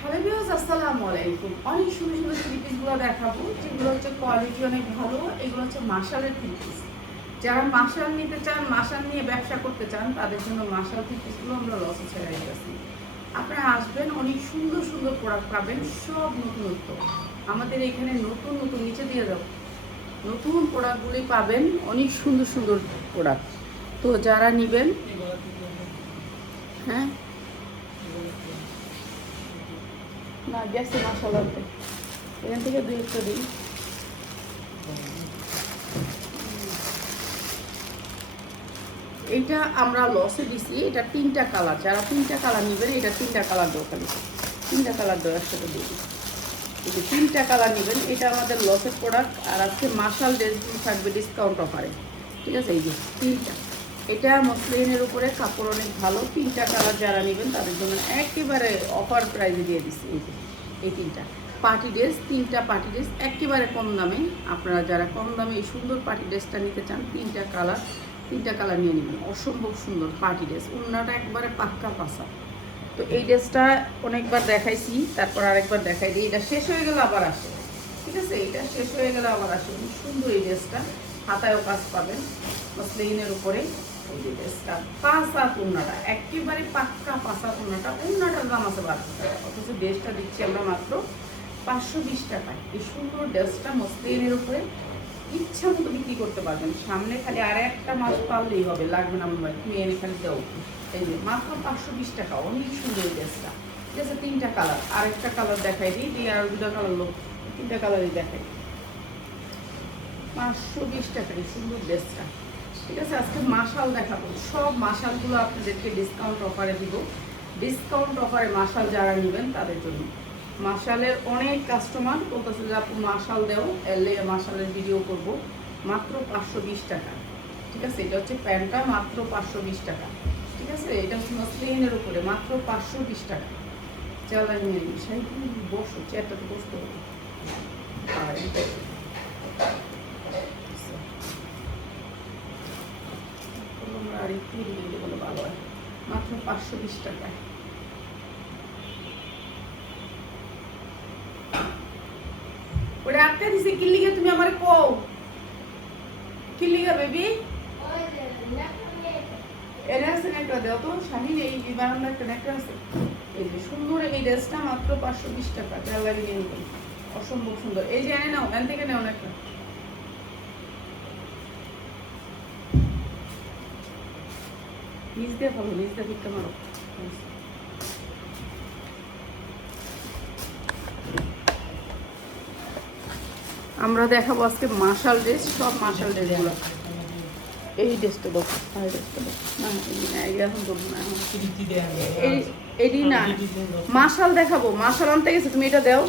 Hello viewers, আসসালামু আলাইকুম। অনেক সুন্দর সুন্দর থ্রি পিসগুলো দেখাবো, যেগুলো হচ্ছে কোয়ালিটি অনেক ভালো। এগুলো হচ্ছে মাশালের থ্রি পিস। যারা মাশাল নিতে চান, মাশাল নিয়ে ব্যবসা করতে চান, তাদের জন্য মাশাল থ্রি পিসগুলো আমরা লসে ছেড়ে দিয়েছি। আপনারা আসবেন, অনেক সুন্দর সুন্দর প্রোডাক্ট পাবেন, সব নতুনত্ব। আমাদের এখানে নতুন নতুন নিচে দিয়ে যাবো, নতুন প্রোডাক্টগুলি পাবেন, অনেক সুন্দর সুন্দর প্রোডাক্ট। তো যারা নেবেন, হ্যাঁ না গেছে মাশাল্লাহতে, এখান থেকে দুই একটা দিন। এইটা আমরা লসে দিছি, এটা তিনটা কালার। যারা তিনটা কালার নেবেন, এটা তিনটা কালার দরকার, তিনটা কালার দেওয়ার সাথে দিয়ে দিই। এই যে তিনটা কালার নেবেন, এটা আমাদের লসের প্রোডাক্ট। আর আজকে মাশাল ড্রেসগুলো থাকবে ডিসকাউন্ট অফারে, ঠিক আছে? এই যে তিনটা, এটা মসলিনের উপরে কাপড় অনেক ভালো। তিনটা কালার যারা নেবেন তাদের জন্য একেবারে অফার প্রাইজে দিয়ে দিচ্ছি। এই যে এই তিনটা পার্টি ড্রেস, তিনটা পার্টি ড্রেস একেবারে কম দামে। আপনারা যারা কম দামে এই সুন্দর পার্টি ড্রেসটা নিতে চান, তিনটা কালার নিয়ে নেবেন। অসম্ভব সুন্দর পার্টি ড্রেস, ওড়নাটা একবারে পাক্কা পাসা। তো এই ড্রেসটা অনেকবার দেখাইছি, তারপর আরেকবার দেখাই দিই। এটা শেষ হয়ে গেলে আবার আসে, ঠিক আছে? এটা শেষ হয়ে গেলে আবার আসে। খুব সুন্দর এই ড্রেসটা, হাতায়ও কাজ পাবেন মসলিনের উপরে। এই যে ড্রেসটা পাঁচা ওড়নাটা একেবারে পাক্কা পাঁচা ওড়নাটা, ওড়নাটার দাম আছে 12 টাকা, অথচ ড্রেসটা দিচ্ছি আমরা মাত্র 520 টাকায়। এই সুন্দর ড্রেসটা মসলিনের উপরে ইচ্ছা মতো বিক্রি করতে পারবেন। সামনে খালি আর একটা মাছ পারলেই হবে, লাগবে না মনে তুমি এনে খালি দাও। এই যে মাত্র 520 টাকা, অনেক সুন্দর এই ড্রেসটা। ঠিক আছে, তিনটা কালার, আরেকটা কালার দেখাই দিই, দিয়ে আর দুটা কালার লোক, তিনটা কালারই দেখাই। 520 টাকা এই সুন্দর ড্রেসটা, ঠিক আছে? আজকে মাশাল দেখাবো, সব মাশালগুলো আপনাদেরকে ডিসকাউন্ট অফারে দিব। ডিসকাউন্ট অফারে মাশাল যারা নেবেন তাদের জন্য। মাশালের অনেক কাস্টমার বলতেছে যে আপু মাশাল দেও, এলে মাশালের ভিডিও করব। মাত্র 520 টাকা, ঠিক আছে? এটা হচ্ছে প্যান্টটা, মাত্র 520 টাকা, ঠিক আছে? এটা হচ্ছে মসলিনের উপরে, মাত্র 520 টাকা। চালাই নিয়ে নিবি, সেই বসো, চেয়ারটাতে বসতে হবে। আর একটু দিলে বলে ভালো হয়। মাত্র 520 টাকা। ওটা আটকা দিছে কিল্লিগা, তুমি আমার কও কিল্লিগা বেবি। এরা আছে না, একটা দেও তো শাহিন, এই বারান্দা একটা নেকড়া আছে। এই যে সুন্দর এই ড্রেসটা মাত্র 520 টাকা, যা লাগে নিয়ে নিবেন। অসম্ভব সুন্দর। এই যে এনে নাও, এখান থেকে নেও না একটা। নিচ দিয়ে ফলো, নিচ দিয়ে ভিক্ষা মারো। আমরা দেখাবো আজকে মাশাল ড্রেস, সব মাশাল ড্রেসগুলো। এই ড্রেসটা দাও, এই ড্রেসটা দাও। না এই এখন বলবো না, এডি না, মাশাল দেখাবো। মাশাল আনতে গেছে, তুমি এটা দাও।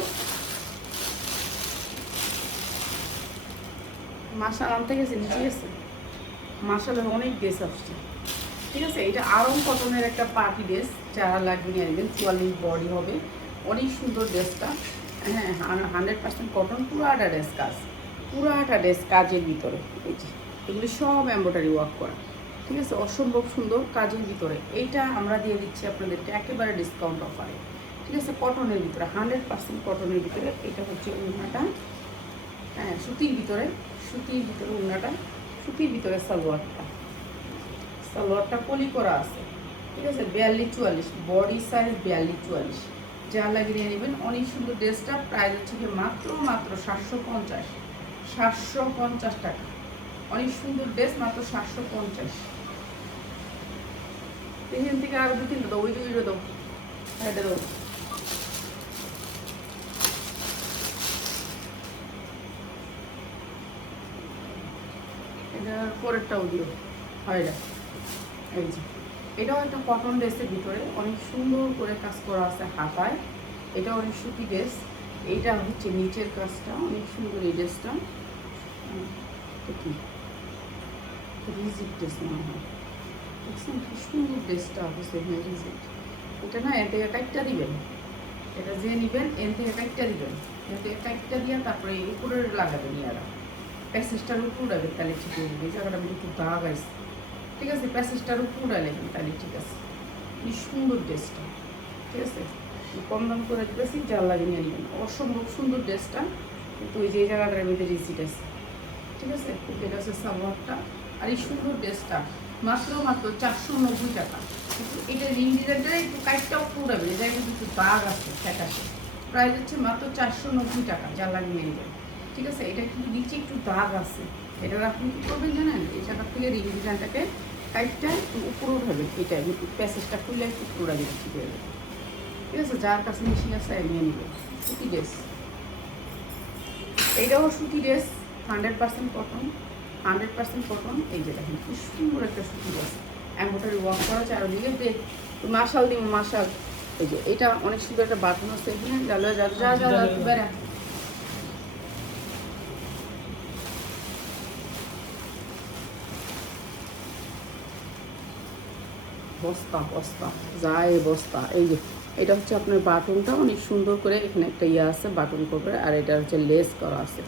মাশাল আনতে গেছে, নিচে গেছে। মাশালের অনেক ড্রেস আসছে, ঠিক আছে? এটা আরং কটনের একটা পার্টি ড্রেস, যারা লাগবে নিয়ে আসবেন। 44 বডি হবে, অনেক সুন্দর ড্রেসটা। হ্যাঁ, 100% কটন, পুরাটা ড্রেস কাজ, পুরাটা ড্রেস কাজের ভিতরে। এই যে এগুলি সব এমব্রয়ডারি ওয়ার্ক করা, ঠিক আছে? অসম্ভব সুন্দর কাজের ভিতরে। এইটা আমরা দিয়ে দিচ্ছি আপনাদেরকে একেবারে ডিসকাউন্ট অফারে, ঠিক আছে? কটনের ভিতরে, 100% কটনের ভিতরে। এটা হচ্ছে ওড়নাটা, হ্যাঁ সুতির ভিতরে, সুতির ভিতরে ওড়নাটা, সুতির ভিতরে সালোয়ারটা পলি করা আছে, ঠিক আছে? 42-44 বডি সাইজ, 42-44 যা লাগিয়ে নেবেন। অনেক সুন্দর ড্রেসটা, প্রাইস হচ্ছে কি মাত্র 750 টাকা। অনেক সুন্দর ড্রেস, মাত্র 750। এখান থেকে আরো 2-3টা দাও, ওই দাও, এটা দাও। এটা পরেরটাও দিও, হয় না। এই যে এটাও একটা কটন ড্রেসের ভিতরে, অনেক সুন্দর করে কাজ করা আছে হাতায়। এটা অনেক সুতি ড্রেস। এইটা হচ্ছে নিচের কাজটা অনেক সুন্দর। এই ড্রেসটা কি রিজিট ড্রেস মনে হয়, দেখছেন কি সুন্দর ড্রেসটা হচ্ছে? হ্যাঁ রিজিট। এটা না, এর থেকে একটা দিবেন, এটা যে নেবেন এর থেকে একটা দিবেন, এর থেকে একটা দিয়ে তারপরে উপরে লাগাবেন। ইয়ারা প্যাসেজটার উপর উড়াবেন, তাহলে ঠিক হয়ে যাবে। এই জায়গাটা আমি একটু দাগ আছে, ঠিক আছে? প্যাসেজটার উপর উড়ালেন, তাহলে ঠিক আছে। কি সুন্দর ড্রেসটা, ঠিক আছে, কম দাম করে দিতেছি, যার লাগে নিয়ে নেবেন। অসম্ভব সুন্দর ড্রেসটা, কিন্তু ওই যে এই জায়গাটার মধ্যে রিসিট আছে, ঠিক আছে। এটা হচ্ছে সালোয়ারটা, আর এই সুন্দর ড্রেসটা মাত্র 490 টাকা। কিন্তু এটা রিং ডিজাইনটা একটু কাইটটাও পুরাবে, এটা কিন্তু একটু দাগ আছে ফ্যাকাশে। প্রাইস হচ্ছে মাত্র 490 টাকা, যার লাগে নিয়ে নেবেন, ঠিক আছে। এটা কিন্তু নিচে একটু দাগ আছে, এটা আপনি কী করবেন জানেন, এই জায়গার থেকে রিং ডিজাইনটাকে কাইটটা একটু উপরে উঠাবেন, এটা প্যাসেজটা খুললে একটু পুরা দিবে, ঠিক হয়ে যাবে, ঠিক আছে। যার কাছে মেশিন আছে নিয়ে নেবে। সুতি ড্রেস, এইটাও সুতি ড্রেস, 100% কটন, 100% কটন। এই যে দেখেন কি সুন্দর একটা সুতি ড্রেস, এমব্রয়ডারি ওয়ার্ক করা আছে, আর ওদিকে যে মার্শাল দিব মার্শাল। এই যে এটা অনেক সুন্দর একটা বাটন আছে এখানে, যা যা যা যা বেড়া। বস্তা বস্তা যায় বস্তা। এই যে এটা হচ্ছে আপনার বাটনটা অনেক সুন্দর করে, এখানে একটা ইয়ে আছে বাটন করবে, আর এটা হচ্ছে লেস করা আছে।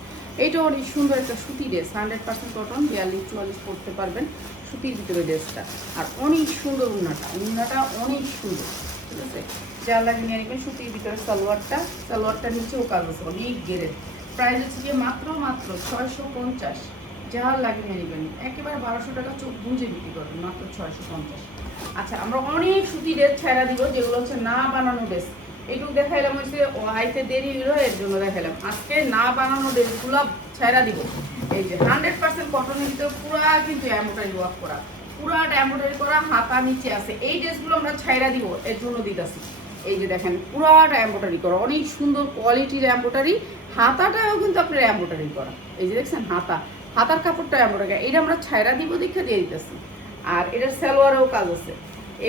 এইটা অনেক সুন্দর একটা সুতি ড্রেস, 100% কটন, 42-44 পরতে পারবেন, সুতির ভিতরে ড্রেসটা। আর অনেক সুন্দর উন্নাটা, উন্নাটা অনেক সুন্দর, ঠিক আছে। যা লাগে নিয়ে নেবেন। সুতির ভিতরে সালোয়ারটার নিচেও কাজ আছে, অনেক গেরের। প্রাইস হচ্ছে গিয়ে মাত্র 650, যা লাগে নিয়ে নেবেন। একেবারে 1200 টাকা চোখ বুঝে বিক্রি করবেন, মাত্র 650। আচ্ছা, আমরা অনেক সুতি ড্রেস ছেড়া দিব, যেগুলো হচ্ছে না বানানো ড্রেস। এইটুকু দেখাইলাম হচ্ছে আইতে দেরি হলো, এর জন্য দেখাইলাম। আজকে না বানানো ড্রেসগুলো ছেড়া দিব। এই যে 100% কটনের ভিতরে পুরা কিন্তু এমব্রয়ডারি ওয়ার্ক করা, পুরাটা এমব্রয়ডারি করা, হাতা নিচে আছে। এই ড্রেসগুলো আমরা ছেড়া দিব, এর জন্য দিতেছি। এই যে দেখেন পুরাটা এমব্রয়ডারি করা, অনেক সুন্দর কোয়ালিটির এমব্রয়ডারি, হাতাটাও কিন্তু আপনার এমব্রয়ডারি করা। এই যে দেখছেন হাতার কাপড়টা এমব্রয়ডারি, এটা আমরা ছাইরা দিব দেখে দিয়ে দিতেছি। আর এটার সালোয়ারেও কাজ আছে।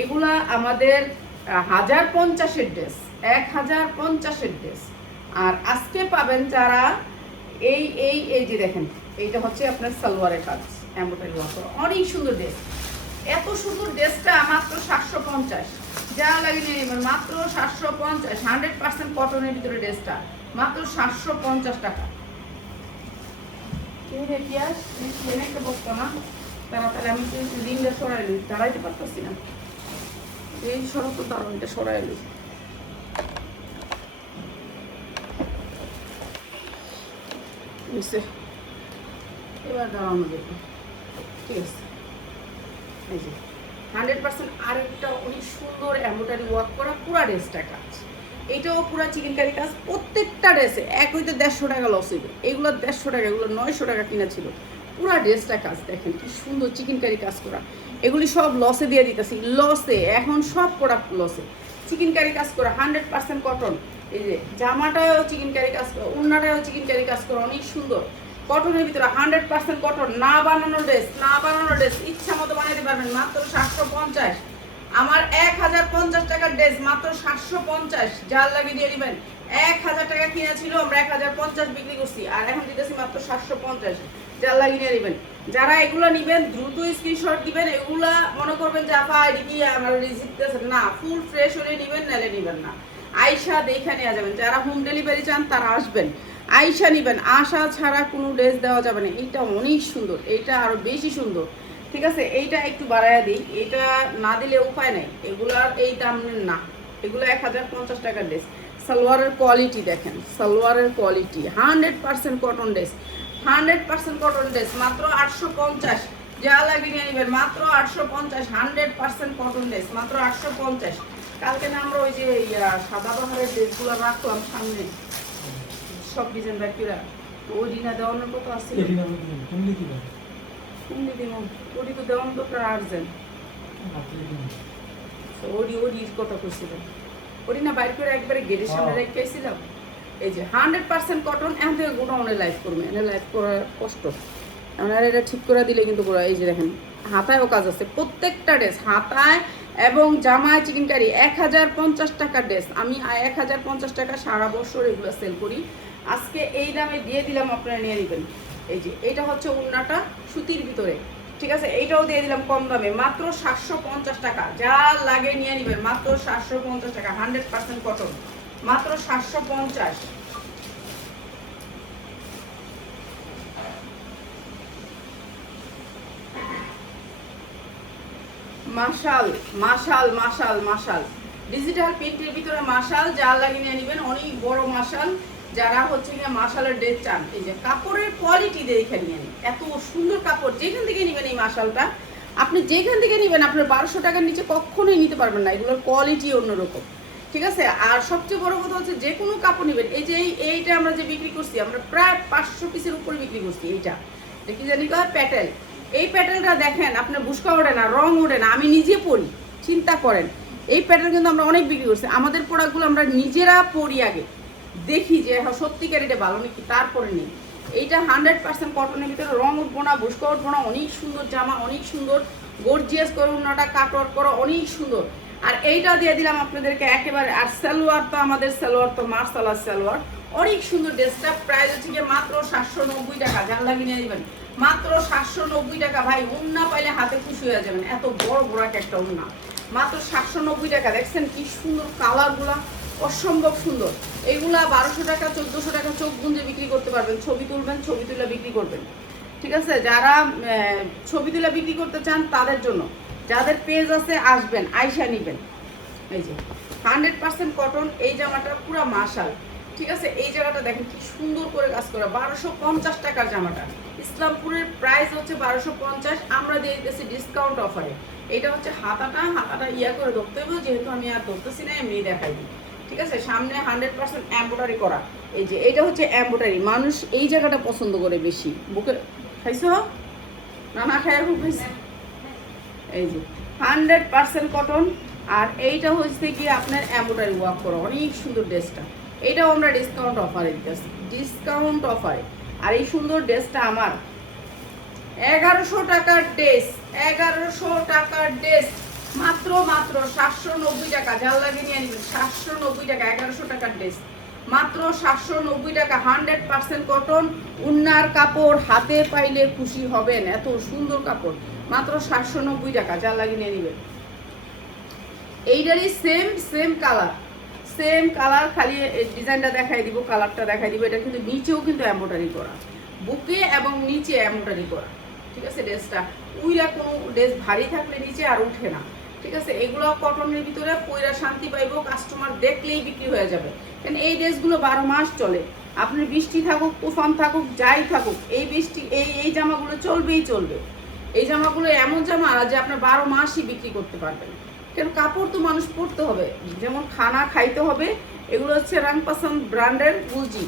এগুলা আমাদের 1050-এর ড্রেস, 1050-এর ড্রেস। আর আজকে পাবেন যারা এই এই এই যে দেখেন, এইটা হচ্ছে আপনার সালোয়ারের কাজ, এমব্রয়ডারি ওয়ার্ক করা, অনেক সুন্দর ড্রেস। এত সুন্দর ড্রেসটা মাত্র 750, যা লাগে নিয়ে নেবেন, মাত্র 750। 100% কটনের ভিতরে ড্রেসটা মাত্র 750 টাকা। একটা বসতো না, তাড়াতাড়ি আমি রিংটা সরাইলি, দাঁড়াইতে পারতেছি না, এই সরত দাঁড়ানোটা সরাইলি। এবার দাঁড়ানো যাবে, ঠিক আছে। এই যে 100% আরেকটা অনেক সুন্দর এমব্রয়ডারি ওয়ার্ক করা পুরা ড্রেসটা কাজ, এইটাও পুরা চিকেন কারি কাজ। প্রত্যেকটা ড্রেসে এক হইতে 150 টাকা লস হইবে, এগুলো 150 টাকা, এগুলো 900 টাকা কিনা ছিল। পুরা ড্রেসটা কাজ দেখেন কি সুন্দর চিকেন কারি কাজ করা। এগুলি সব লসে দিয়ে দিতেছি, লসে, এখন সব প্রোডাক্ট লসে। চিকেন কারি কাজ করা, 100% কটন। এই যে জামাটাও চিকেন কারি কাজ করা, উন্নাটাও চিকেন কারি কাজ করা, অনেক সুন্দর কটনের ভিতরে 100% কটন। না বানানো ড্রেস ইচ্ছা মতো বানাইতে পারবেন, মাত্র 750। আমার 1050 টাকার ড্রেস মাত্র 750, যার লাগে দিয়ে নেবেন। 1000 টাকা কিনা ছিল, আমরা 1050 বিক্রি করছি, আর এখন দিতেছি মাত্র 750, যার লাগে নিয়ে নেবেন। যারা এগুলো নেবেন দ্রুত স্ক্রিনশট দিবেন। এগুলা মনে করবেন যে আপা এটা কি আমার রিসিপ্ট আছে না, ফুল ফ্রেশ হলে নেবেন, নাহলে নেবেন না। আইসা দেখে নেওয়া যাবেন, যারা হোম ডেলিভারি চান তারা আসবেন, আইসা নেবেন। আশা ছাড়া কোনো ড্রেস দেওয়া যাবে না। এইটা অনেক সুন্দর, এইটা আরো বেশি সুন্দর, ঠিক আছে। এইটা একটু বাড়াইয়া দিই, এটা না দিলে উপায় নাই, এগুলার এই দাম না, এগুলো 1050 টাকার ড্রেস। সালোয়ারের কোয়ালিটি দেখেন, সালোয়ারের quality 100% cotton dress, 100% cotton dress মাত্র 850, যা লাগে নিয়ে নেবেন, মাত্র 850। 100% কটন ড্রেস মাত্র 850। কালকে না আমরা ওই যে সাদা বাহারের ড্রেসগুলো রাখলাম সামনে, সব ডিজাইন বাকিরা, তো ওই ডিনা দেওয়ানোর কত আছে, ওটি তো দেওয়ানো তো আর্জেন্ট, ওডির কথা করছিলাম, ওটি না বাইর করে একবারে গেটের সামনে রেখেছিলাম। এই যে 100% কটন, এখন থেকে গোডাউনে লাইভ করবে, এটা লাইভ করার কষ্ট, আর এটা ঠিক করে দিলে কিন্তু পুরো। এই যে দেখেন হাতায়ও কাজ আছে, প্রত্যেকটা ড্রেস হাতায় এবং জামায় চিকেন কারি। 1050 টাকার ড্রেস, আমি 1050 টাকা সারা বছর এগুলো সেল করি, আজকে এই দামে দিয়ে দিলাম, আপনারা নিয়ে নেবেন। এই যে এইটা হচ্ছে উন্নাটা সুতির ভিতরে, ঠিক আছে, এইটাও দিয়ে দিলাম কম দামে, মাত্র 750 টাকা, যা লাগে নিয়ে নেবেন, মাত্র 750 টাকা। 100% কটন, মাত্র 750। মাশাল মাশাল মাশাল মাশাল, ডিজিটাল প্রিন্টের ভিতরে মাশাল জাল লাগিয়ে নিয়ে নেবেন, অনেক বড় মাশাল। যারা হচ্ছে গিয়ে মাশালের ড্রেস চান, এই যে কাপড়ের কোয়ালিটি দেখে নিয়ে নিন, এত সুন্দর কাপড়। যেখান থেকে নেবেন এই মাশালটা, আপনি যেখান থেকে নেবেন আপনার 1200 টাকার নিচে কখনোই নিতে পারবেন না, এগুলোর কোয়ালিটি অন্যরকম, ঠিক আছে। আর সবচেয়ে বড় কথা হচ্ছে যে কোনো কাপড় নেবেন, এই যে এইটা আমরা যে বিক্রি করছি, আমরা প্রায় 500 পিসের উপরে বিক্রি করছি। এইটা কি জানি কয় প্যাটেল, এই প্যাটেলটা দেখেন আপনার বুসকা ওঠে না, রং ওঠে না, আমি নিজে পরি, চিন্তা করেন। এই প্যাটেল কিন্তু আমরা অনেক বিক্রি করছি। আমাদের প্রোডাক্টগুলো আমরা নিজেরা পরি, আগে দেখি যে সত্যিকার এটা ভালো নাকি, তারপরে নিই। এইটা 100% কটনের ভিতরে, রং উঠবো না, বুসকা উঠবো না, অনেক সুন্দর জামা, অনেক সুন্দর গর্জিয়াস করে ওনাটা কাটওয়ার্ক করা, অনেক সুন্দর। আর এইটা দিয়ে দিলাম আপনাদেরকে একেবারে। আর সালোয়ার তো আমাদের সালোয়ার তো মার্শাল্লাহ সালোয়ার, অনেক সুন্দর ড্রেসটা। প্রাইস হচ্ছে গিয়ে মাত্র 790 টাকা, জান লাগিয়ে নিয়ে দিবেন মাত্র 790 টাকা। ভাই উন্না পাইলে হাতে খুশি হয়ে যাবেন, এত বড় বড় একটা উন্না, মাত্র 790 টাকা। দেখছেন কি সুন্দর কালারগুলা, অসম্ভব সুন্দর। এইগুলা 1200 টাকা 1400 টাকা চোখ গুঞ্জে বিক্রি করতে পারবেন, ছবি তুলবেন, ছবি তুলে বিক্রি করবেন, ঠিক আছে। যারা ছবি তুলে বিক্রি করতে চান তাদের জন্য, যাদের পেজ আছে আসবেন, আইসা নিবেন। এই যে 100% কটন, এই জামাটা পুরো মাশাল, ঠিক আছে। এই জায়গাটা দেখেন কি সুন্দর করে কাজ করা, 1250 টাকার জামাটা। ইসলামপুরের প্রাইস হচ্ছে 1250, আমরা দিয়ে দিতেছি ডিসকাউন্ট অফারে। এটা হচ্ছে হাতাটা ইয়া করে ধরতে হবে, যেহেতু আমি আর ধরতেছি না, এমনি দেখাই দিই, ঠিক আছে। সামনে 100% এমব্রয়ডারি করা, এই যে এটা হচ্ছে এমব্রয়ডারি। মানুষ এই জায়গাটা পছন্দ করে বেশি। বুকে খাইছো না খায় খুব বেশি। এই যে 100% কটন, আর এইটা হচ্ছে কি আপনার এমব্রয়ডারি ওয়ার্ক করা, অনেক সুন্দর ড্রেসটা। এইটাও আমরা ডিসকাউন্ট অফারে দিতেছি, ডিসকাউন্ট অফারে। আর এই সুন্দর ড্রেসটা আমার 1100 টাকার ড্রেস, 1100 টাকার ড্রেস, মাত্র 790 টাকা। জাল লাগিয়ে নিয়ে নেবেন 790 টাকা, 1100 টাকার ড্রেস মাত্র 790 টাকা। 100% কটন, উন্নার কাপড়, হাতে পাইলে খুশি হবেন, এত সুন্দর কাপড়, মাত্র 790 টাকা। জাল লাগিয়ে নিয়ে নেবেন। এইটারই সেম কালার, খালি ডিজাইনটা দেখাই দিব, কালারটা দেখাই দিব। এটা কিন্তু নিচেও কিন্তু এমব্রয়ডারি করা, বুকে এবং নিচে এমব্রয়ডারি করা, ঠিক আছে। ড্রেসটা উইরা কোনো ড্রেস ভারী থাকলে নিচে আর উঠে না, ঠিক আছে। এগুলো কটনের ভিতরে পয়রা শান্তি পাইবো, কাস্টমার দেখলেই বিক্রি হয়ে যাবে। কারণ এই ড্রেসগুলো 12 মাস চলে, আপনার বৃষ্টি থাকুক, তুফান থাকুক, যাই থাকুক, এই বৃষ্টি এই জামাগুলো চলবেই চলবে। এই জামাগুলো এমন জামা যে আপনার 12 মাসই বিক্রি করতে পারবেন। কেন কাপড় তো মানুষ পরতে হবে, যেমন খানা খাইতে হবে। এগুলো হচ্ছে রাংপাসান ব্র্যান্ডের গুলজি,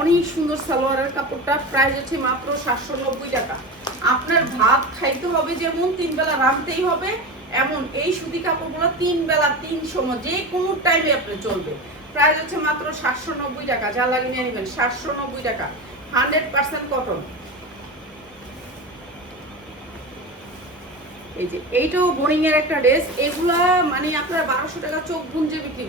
অনেক সুন্দর সালোয়ারের কাপড়টা। প্রাইস হচ্ছে মাত্র 790 টাকা। আপনার ভাত খাইতে হবে, যেমন 3 বেলা রাঁধতেই হবে, এমন এই সুতি কাপড়গুলো 3 বেলা 3 সময় যে কোনো টাইমে আপনার চলবে। প্রাইস হচ্ছে মাত্র 790 টাকা। যা লাগিয়ে নিয়ে নেবেন 790 টাকা, 100% কটন। এই যে এইটাও বোরিং এর একটা ড্রেস। এগুলা মানে আপনারা 1200 টাকা চোখ গুঞ্জে বিক্রি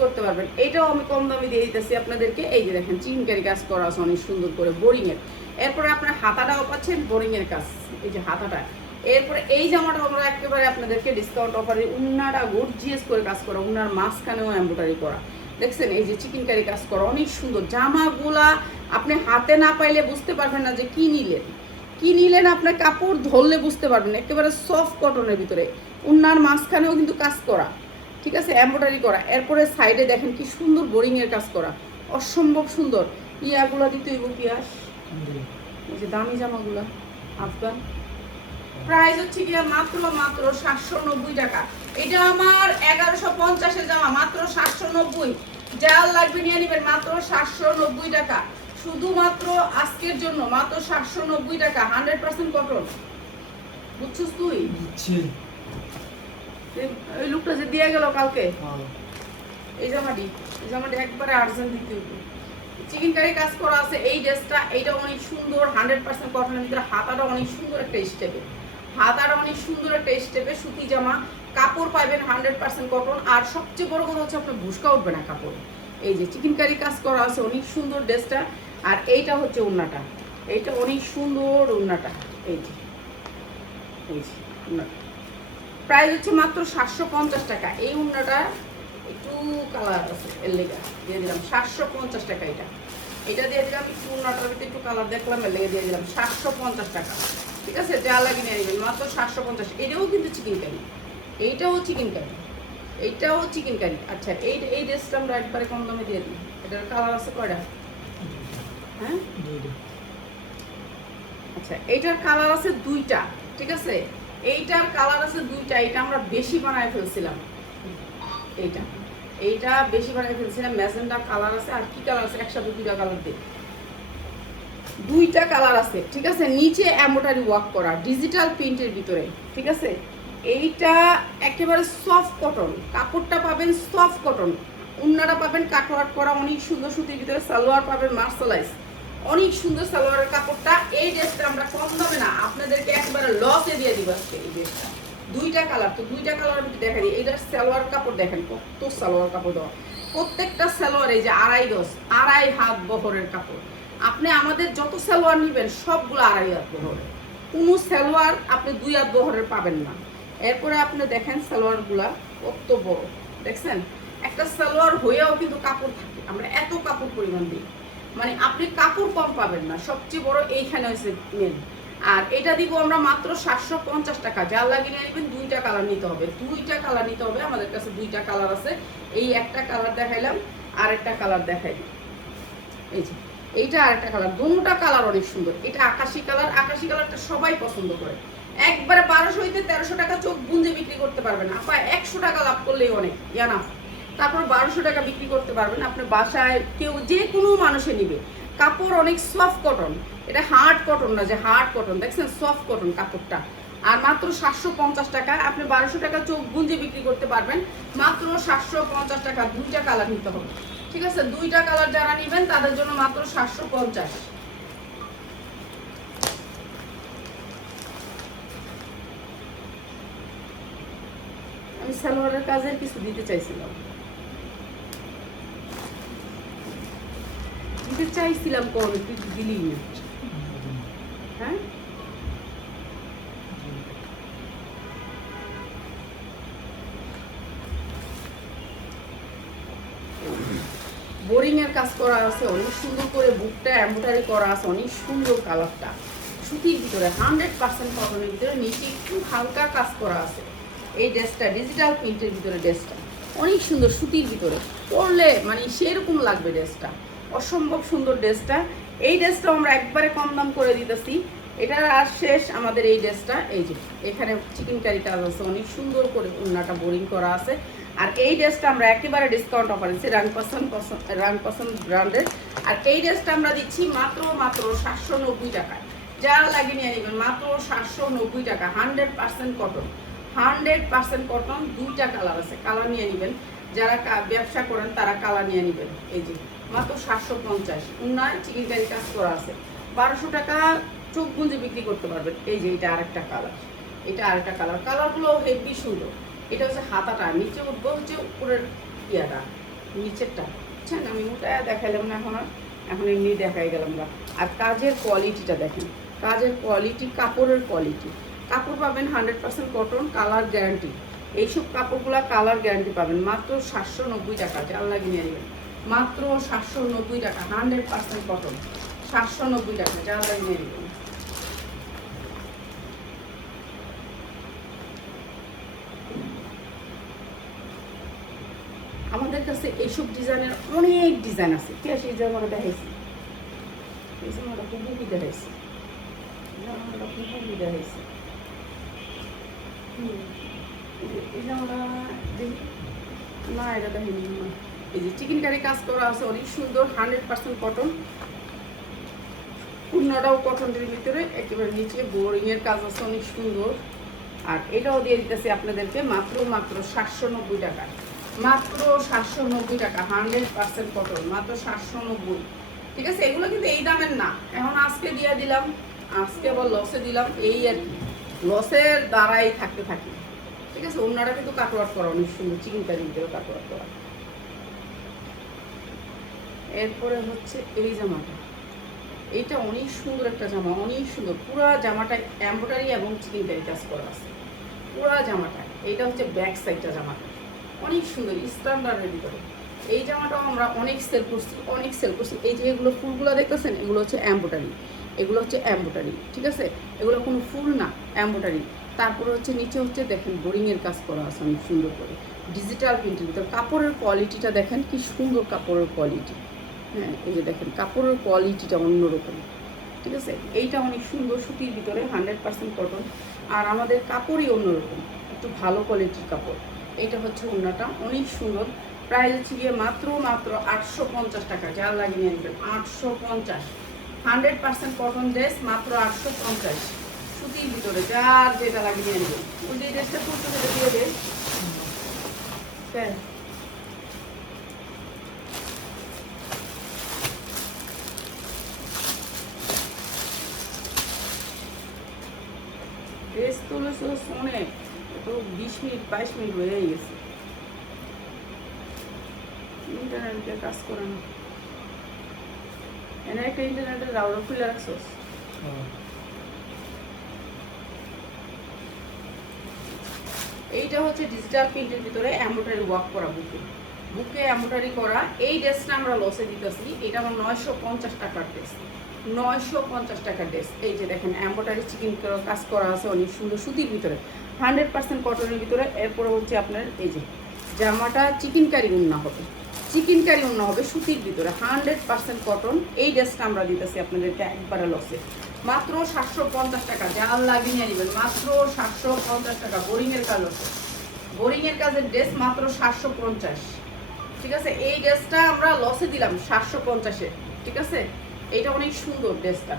করতে পারবেন, এটাও আমি কম দামে দিয়ে দিতেছি আপনাদেরকে। এই যে দেখেন চিনকারি কাজ করা আছে অনেক সুন্দর করে বোরিং এর। এরপরে আপনার হাতাটাও পাচ্ছেন বোরিং এর কাজ, এই যে হাতাটা। এরপরে এই জামাটা আমরা একেবারে আপনাদেরকে ডিসকাউন্ট অফারে, উন্নাটা গর্জিয়াস করে কাজ করা, উন্নার মাঝখানেও এমব্রয়ডারি করা, দেখছেন। এই যে চিকেনকারি কাজ করা, অনেক সুন্দর জামাগুলা। আপনি হাতে না পাইলে বুঝতে পারবেন না যে কি নিলেন, আপনার কাপড় ধরলে বুঝতে পারবেন। একেবারে সফট কটনের ভিতরে, উন্নার মাঝখানেও কিন্তু কাজ করা, ঠিক আছে, এমব্রয়ডারি করা। এরপরে সাইডে দেখেন কি সুন্দর বোরিং এর কাজ করা, অসম্ভব সুন্দর। ইয়াগুলো দিতে হইব পিয়াস, এই যে দামি জামাগুলা আফগান। প্রাইস হচ্ছে কি মাত্র 790 টাকা। এটা আমার 1150 জামা, মাত্র 790। যার লাগবে নিয়ে নেবেন, মাত্র 790 টাকা, শুধুমাত্র আজকের জন্য, মাত্র 790 টাকা। 100% কটন, বুঝছিস তুই? ওই লুকটা যে দিয়ে গেল কালকে, এই জামাটি একবারে আর্জেন্ট দিতে হবে। চিকেন কারি কাজ করা আছে এই ড্রেসটা, এইটা অনেক সুন্দর, 100% কটনের ভিতরে। হাতাটা অনেক সুন্দর একটা স্টেপে, সুতি জামা, কাপড় পাইবেন 100% কটন। আর সবচেয়ে বড় কথা হচ্ছে আপনার ভুসকা উঠবে না কাপড়। এই যে চিকেন কারি কাজ করা আছে, অনেক সুন্দর ড্রেসটা। আর এইটা হচ্ছে ওড়নাটা, এইটা অনেক সুন্দর ওড়নাটা। এই যে ওড়নাটা প্রাইস হচ্ছে মাত্র 750 টাকা। এই ওড়নাটা একটু কালার আছে, এর লেগে দিয়ে দিলাম 750 টাকা। এটা দিয়ে দিলাম একটু, ওড়নাটার ভিতরে একটু কালার দেখলাম, এর লেগে দিয়ে দিলাম 750 টাকা, ঠিক আছে। যা লাগিয়ে নিয়ে নেবেন মাত্র 750। এটাও কিন্তু চিকেন কারি, এইটাও চিকেন কারি, এইটাও চিকেন কারি। আচ্ছা এই ড্রেসটা আমরা একবারে কম দামে দিয়ে দিই। এটার কালার আছে কয়টা? হ্যাঁ, আচ্ছা এইটার কালার আছে দুইটা, ঠিক আছে, এইটার কালার আছে দুইটা। এটা আমরা বেশি বানায় ফেলছিলাম, এইটা বেশি বানায় ফেলছিলাম। ম্যাজেন্ডা কালার আছে, আর কি কালার আছে একসাথে দুইটা কালার দিয়ে, দুইটা কালার আছে, ঠিক আছে। নিচে এমব্রয়ডারি ওয়ার্ক করা ডিজিটাল প্রিন্টের ভিতরে, ঠিক আছে। এইটা একেবারে সফট কটন, কাপড়টা পাবেন সফট কটন, উন্নাটা পাবেন কাটওয়ার্ক করা অনেক সুন্দর সুতির ভিতরে, সালোয়ার পাবেন মার্শালাইজ, অনেক সুন্দর সালোয়ারের কাপড়টা। এই ড্রেসটা আমরা কম দামে না, আপনাদেরকে একেবারে লসে দিয়ে দিব আজকে এই ড্রেসটা। দুইটা কালার, তো দুইটা কালার আমি দেখা দিই। এইটার সালোয়ার কাপড় দেখেন কত সালোয়ার কাপড় দেওয়া, প্রত্যেকটা সালোয়ার এই যে 2.5 গজ, 2.5 হাত বহরের কাপড়। আপনি আমাদের যত সালোয়ার নেবেন সবগুলো 2.5 হাত বহরের, কোনো সালোয়ার আপনি 2 হাত বহরের পাবেন না। এরপরে আপনি দেখেন সালোয়ারগুলা কত বড়, দেখছেন? একটা সালোয়ার হয়েও কিন্তু কাপড় থাকে, আমরা এত কাপড় পরিমাণ দিই, মানে আপনি কাপড় কম পাবেন না। সবচেয়ে বড় এইখানে হয়েছে মেন। আর এটা দিব আমরা মাত্র 750 টাকা। যার লাগিয়ে নেবেন দুইটা কালার নিতে হবে, দুইটা কালার নিতে হবে। আমাদের কাছে দুইটা কালার আছে, এই একটা কালার দেখাইলাম, আর একটা কালার দেখাই, এই যে এইটা আরেকটা কালার, দুটোটা কালার অনেক সুন্দর। এটা আকাশি কালার, আকাশি কালারটা সবাই পছন্দ করে। একবারে 1200 হইতে 1300 টাকা চোখ বুঁজে বিক্রি করতে পারবেন, আপা 100 টাকা লাভ করলেই অনেক জানা। তারপর 1200 টাকা বিক্রি করতে পারবেন। আপনার বাসায় কেউ যে কোনো মানুষে নিবে, কাপড় অনেক সফট কটন, এটা হার্ড কটন না যে হার্ড কটন, দেখছেন সফট কটন কাপড়টা। আর মাত্র 750 টাকা, আপনি 1200 টাকা চোখ বুঁজে বিক্রি করতে পারবেন, মাত্র 750 টাকা। দুইটা কালার নিতে হবে, ঠিক আছে, দুইটা কালার যারা নেবেন তাদের জন্য মাত্র 750। আমি সালোয়ারের কাজের কিছু দিতে চাইছিলাম, কোন তুই দিলি না? হ্যাঁ, বোরিং এর কাজ করা আছে অনেক সুন্দর করে, বুকটা এমব্রয়ডারি করা আছে অনেক সুন্দর, কালারটা সুতির ভিতরে 100% কটনের ভিতরে, নিচে একটু হালকা কাজ করা আছে। এই ড্রেসটা ডিজিটাল প্রিন্টের ভিতরে, ড্রেসটা অনেক সুন্দর সুতির ভিতরে, পরলে মানে সেরকম লাগবে ড্রেসটা, অসম্ভব সুন্দর ড্রেসটা। এই ড্রেসটা আমরা একবারে কম দাম করে দিতেছি। এটার আর শেষ আমাদের এই ড্রেসটা, এই যে এখানে চিকেন কারি কাজ আছে অনেক সুন্দর করে, উন্নাটা বোরিং করা আছে। আর এই ড্রেসটা আমরা একেবারে ডিসকাউন্ট অফার দিচ্ছি, রাংপাসন ব্র্যান্ডের। আর এই ড্রেসটা আমরা দিচ্ছি মাত্র 790 টাকায়। যারা লাগিয়ে নিয়ে নেবেন মাত্র 790 টাকা, 100% কটন, 100% কটন। দুইটা কালার আছে, কালার নিয়ে নেবেন। যারা ব্যবসা করেন তারা কালার নিয়ে নেবেন। এই যে মাত্র 750, উন্নায় চিকেন কারি কাজ করা আছে, 1200 টাকা চোখ গুঞ্জে বিক্রি করতে পারবেন। এই যে এটা আরেকটা কালার, এটা আরেকটা কালার, কালারগুলো হেভি সুন্দর। এটা হচ্ছে হাতাটা, নিচে উঠবো হচ্ছে উপরের ইয়াটা, নিচেরটা, বুঝছেন? আমি ওটা দেখাইলাম না এখন, এখন এমনি দেখাই গেলাম না। আর কাজের কোয়ালিটিটা দেখেন, কাজের কোয়ালিটি, কাপড়ের কোয়ালিটি, কাপড় পাবেন 100% কটন, কালার গ্যারান্টি। এইসব কাপড়গুলো কালার গ্যারান্টি পাবেন মাত্র 790 টাকা। যার লাগিয়ে নিয়ে নেবেন মাত্র 790 টাকা, 100% কটন, 790 টাকা। যার লাগিয়ে নিয়ে নেবেন। আমাদের কাছে এইসব ডিজাইনের অনেক ডিজাইন আছে। কে সেই জামাটা দেখাইছি, এই জামাটা খুবই দেখাইছি, জামাটা খুবই দেখাইছি, এই জামাটা না, এটা দেখাইনি না। এই যে চিকেন কারি কাজ করা আছে অনেক সুন্দর, 100% কটন, পূর্ণটাও কটনের ভিতরে, একেবারে নিচে বোরিং এর কাজ আছে অনেক সুন্দর। আর এটাও দিয়ে দিতেছি আপনাদেরকে মাত্র 790 টাকা, মাত্র 790 টাকা, 100% কটন, মাত্র 790। ঠিক আছে, এগুলো কিন্তু এই দামের না, এখন আজকে দিয়ে দিলাম, আজকে আবার লসে দিলাম, এই আর কি, লসের দ্বারাই থাকতে থাকি। ঠিক আছে, অন্যরা কিন্তু কাটওয়ার্ক করা অনেক সুন্দর, চিকেন কারির ভিতরে কাটওয়ার্ক করা। এরপরে হচ্ছে এই জামাটা, এইটা অনেক সুন্দর একটা জামা, অনেক সুন্দর, পুরো জামাটা এমব্রয়ডারি এবং চিকেন কারি কাজ করা আছে পুরো জামাটা। এইটা হচ্ছে ব্যাক সাইডটা, জামাটা অনেক সুন্দর স্ট্যান্ডার্ডের ভিতরে। এই জামাটাও আমরা অনেক সেল করছি, অনেক সেল করছি। এই যে এগুলো ফুলগুলো দেখতেছেন, এগুলো হচ্ছে এমব্রয়ডারি, এগুলো হচ্ছে এমব্রয়ডারি, ঠিক আছে, এগুলো কোনো ফুল না, এমব্রয়ডারি। তারপরে হচ্ছে নিচে হচ্ছে দেখেন বোরিংয়ের কাজ করা আছে অনেক সুন্দর করে, ডিজিটাল প্রিন্টের ভিতরে। কাপড়ের কোয়ালিটিটা দেখেন কি সুন্দর কাপড়ের কোয়ালিটি। হ্যাঁ, এই যে দেখেন কাপড়ের কোয়ালিটিটা অন্যরকম, ঠিক আছে। এইটা অনেক সুন্দর সুতির ভিতরে 100% কটন, আর আমাদের কাপড়ই অন্যরকম, একটু ভালো কোয়ালিটির কাপড়। এইটা হচ্ছে ওড়নাটা অনেক সুন্দর। প্রাইস হচ্ছে গিয়ে মাত্র 850 টাকা। যার লাগে নিয়ে নেবেন 850। 100% কটন ড্রেস মাত্র 850 সুতির ভিতরে। যার যেটা লাগে নিয়ে নেবেন। ওই যে ড্রেসটা করতে দিয়ে দেন। হ্যাঁ, ড্রেস তুলেছে অনেক, তো 20 মিনিট 22 মিনিট হয়ে গেছে। ইন্টারনেটে কাজ করে না, এনে একটা ইন্টারনেটের রাউটার খুলে রাখছোস। এইটা হচ্ছে ডিজিটাল প্রিন্টের ভিতরে এমব্রয়ডারি ওয়ার্ক করা, বুকে বুকে এমব্রয়ডারি করা। এই ড্রেসটা আমরা লসে দিতেছি, এটা আমার 950 টাকার ড্রেস, 950 টাকার ড্রেস। এই যে দেখেন এমব্রয়ডারি চিকেন কাজ করা আছে অনেক সুন্দর সুতির ভিতরে, 100% কটনের ভিতরে। এরপরে হচ্ছে আপনার এই যে জামাটা চিকেন কারি উন্না হবে, চিকেন কারি উন্না হবে সুতির ভিতরে, 100% কটন। এই ড্রেসটা আমরা দিতেছি আপনাদেরকে একবারে লসে, মাত্র 750 টাকা। যার লাগিয়ে নিয়ে নেবেন মাত্র 750 টাকা। বোরিংয়ের কাজ আছে, বোরিংয়ের কাজের ড্রেস মাত্র 750, ঠিক আছে। এই ড্রেসটা আমরা লসে দিলাম 750-এ, ঠিক আছে। এইটা অনেক সুন্দর ড্রেসটা।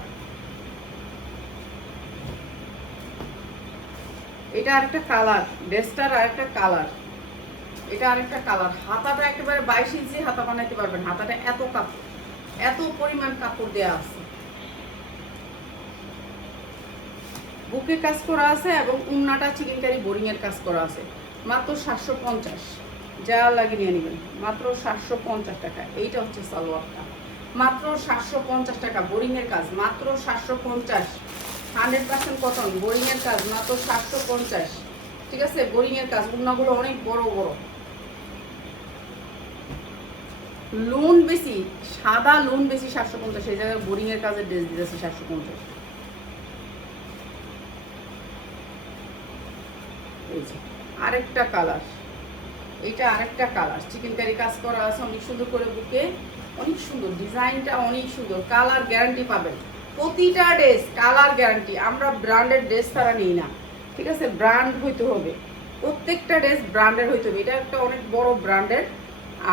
এটা আরেকটা কালার, ড্রেসটার আরেকটা কালার, এটা আরেকটা কালার। হাতাটা একেবারে 22 ইঞ্চি হাতা বানাইতে পারবেন। হাতাটা এত কাপড়, এত পরিমাণ কাপড় দেওয়া আছে, বুকে কাজ করা আছে এবং উন্নাটা চিকেন কারি বোরিংয়ের কাজ করা আছে, মাত্র 750। যা লাগিয়ে নিয়ে নেবেন মাত্র 750 টাকা। এইটা হচ্ছে সালোয়ারটা, মাত্র 750 টাকা। বোরিংয়ের কাজ মাত্র 750, 100% কটন, বোরিংয়ের কাজ মাত্র 750, ঠিক আছে। বোরিংয়ের কাজ, উন্নাগুলো অনেক বড় বড়, লোন বেশি, সাদা লোন বেশি 750, এই জায়গায় বোরিংয়ের কাজের ড্রেস দিতেছে 750। এই যে আরেকটা কালার, এইটা আরেকটা কালার, চিকেন কারি কাজ করা আছে অনেক সুন্দর করে বুকে, অনেক সুন্দর ডিজাইনটা, অনেক সুন্দর। কালার গ্যারান্টি পাবেন, প্রতিটা ড্রেস কালার গ্যারান্টি। আমরা ব্র্যান্ডের ড্রেস ছাড়া নিই না, ঠিক আছে। ব্র্যান্ড হইতে হবে, প্রত্যেকটা ড্রেস ব্র্যান্ডের হইতে হবে। এটা একটা অনেক বড় ব্র্যান্ডের,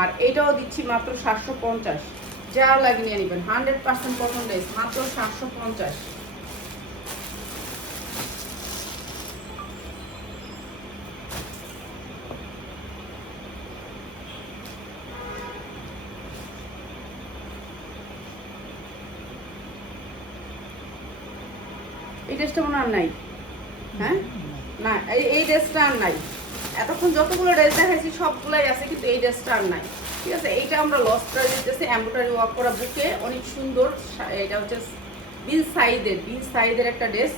আর এইটাও দিচ্ছি মাত্র 750। যা লাগিয়ে নিয়ে নেবেন 100% কটন ড্রেস মাত্র 750। এই ড্রেসটা মনে আর নাই, হ্যাঁ না, এই ড্রেসটা আর নাই। এতক্ষণ যতগুলো ড্রেস দেখাইছি সবগুলাই আছে, কিন্তু এই ড্রেসটা আর নাই, ঠিক আছে। এইটা আমরা লস করে দিতেছি, এমব্রয়ডারি ওয়ার্ক করা বুকে অনেক সুন্দর। এটা হচ্ছে বিন সাইদের একটা ড্রেস,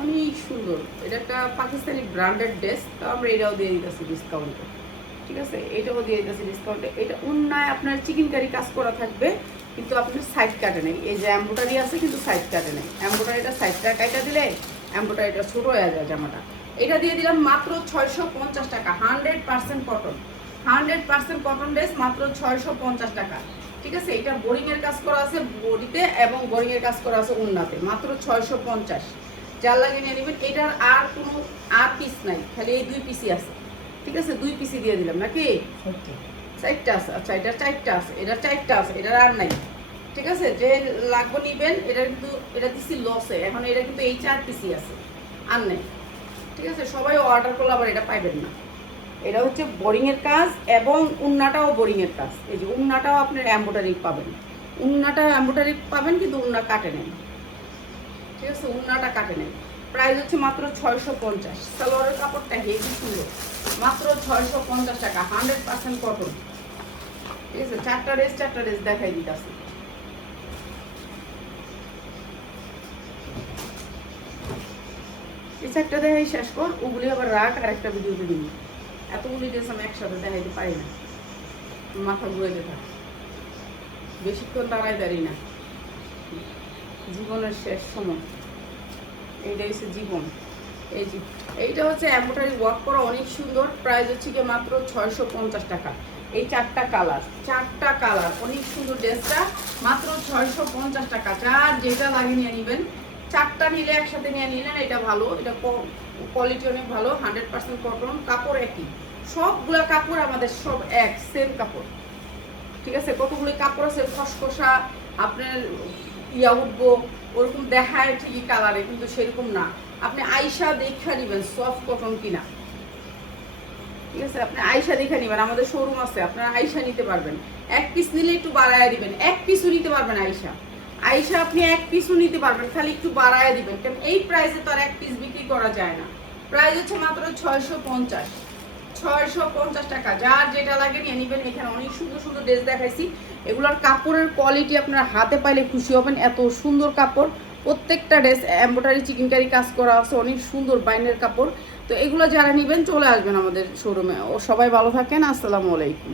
অনেক সুন্দর। এটা একটা পাকিস্তানি ব্র্যান্ডেড ড্রেস, তো আমরা এটাও দিয়ে দিতেছি ডিসকাউন্টে, ঠিক আছে। এটাও দিয়ে দিতেছি ডিসকাউন্টে। এটা অন্যায় আপনার চিকেন কারি কাজ করা থাকবে, কিন্তু আপনার সাইড কাটে নেই। এই যে এমব্রয়ডারি আছে কিন্তু সাইড কাটে নেই, এমব্রয়ডারিটা সাইডটা কাটা দিলে এমব্রয়ডারিটা ছোট হয়ে যায় জামাটা। এটা দিয়ে দিলাম মাত্র 650 টাকা। 100% কটন, 100% কটন ড্রেস মাত্র 650 টাকা, ঠিক আছে। এটা বোরিংয়ের কাজ করা আছে বডিতে এবং বোরিংয়ের কাজ করা আছে উন্নাতে, মাত্র 650। যার লাগে নিয়ে নেবেন। এটার আর কোনো আর পিস নাই, খালি এই 2 পিসই আছে, ঠিক আছে। 2 পিসই দিয়ে দিলাম নাকি, 4টা আছে। আচ্ছা, এটা 4টা আছে, এটা 4টা আছে, এটার আর নাই, ঠিক আছে। যে লাগবে নিবেন। এটা কিন্তু এটা দিচ্ছি লসে, এখন এটা কিন্তু এই 4 পিসই আছে, আর নেই, ঠিক আছে। সবাই অর্ডার করলে আবার এটা পাইবেন না। এটা হচ্ছে বোরিংয়ের কাজ এবং উন্নাটাও বোরিংয়ের কাজ। এই যে উন্নাটাও আপনার এমব্রয়ডারি পাবেন, উন্নাটা এমব্রয়ডারি পাবেন, কিন্তু উন্না কাটে নেই, ঠিক আছে। উন্নাটা কাটে নেই। প্রাইস হচ্ছে মাত্র 650। সালোয়ারের কাপড়টা হেভি সুন্দর, মাত্র 650 টাকা। 100% কটন, ঠিক আছে। 4টা ড্রেস দেখাই দিতেছি। এই 4টা দেখাই শেষ কর, ওগুলি আবার রাখ, আর একটা ভিডিওতে দিবি। এতগুলি ড্রেস আমি একসাথে দেখাইতে পারি না, মাথা ঘুরে যেতে বেশিক্ষণ দাঁড়াই না, জীবনের শেষ সময় এইটা হচ্ছে জীবন। এই যে এইটা হচ্ছে এমব্রয়ডারি ওয়ার্ক করা, অনেক সুন্দর। প্রাইস হচ্ছে কি মাত্র 650 টাকা। এই চারটা কালার অনেক সুন্দর। ড্রেসটা মাত্র 650 টাকা। যার যেটা লাগে নিয়ে নেবেন। চারটা নিলে একসাথে নিয়ে নিলেন, এটা ভালো, এটা কোয়ালিটি অনেক ভালো, 100% কটন, কাপড় একই, সবগুলা কাপড় আমাদের সব এক সেম কাপড়, ঠিক আছে। কতগুলো কাপড় আছে খসখসা, আপনার ইয়া উঠবো ওরকম দেখায় ঠিকই কালারে, কিন্তু সেরকম না। আপনি আয়শা দেখা নিবেন সফট কটন কিনা, ঠিক আছে। আপনি আয়শা দেখে নিবেন, আমাদের শোরুম আছে, আপনারা আয়শা নিতে পারবেন। এক পিস নিলে একটু বাড়ায় দিবেন, এক পিসও নিতে পারবেন আয়শা আপনি এক পিসও নিতে পারবেন, খালি একটু বাড়ায় দিবেন, কারণ এই প্রাইসে তো আর এক পিস বিক্রি করা যায় না। প্রাইস হচ্ছে মাত্র 650 টাকা। যার যেটা লাগে নিয়ে নিবেন। এখানে অনেক সুন্দর সুন্দর ড্রেস দেখাইছি, এগুলোর কাপড়ের কোয়ালিটি আপনারা হাতে পাইলে খুশি হবেন, এত সুন্দর কাপড়। প্রত্যেকটা ড্রেস এমব্রয়ডারি চিকেনকারি কাজ করা আছে, অনেক সুন্দর বাইনের কাপড়। তো এগুলো যারা নেবেন চলে আসবেন আমাদের শোরুমে। ও সবাই ভালো থাকেন, আসসালামু আলাইকুম।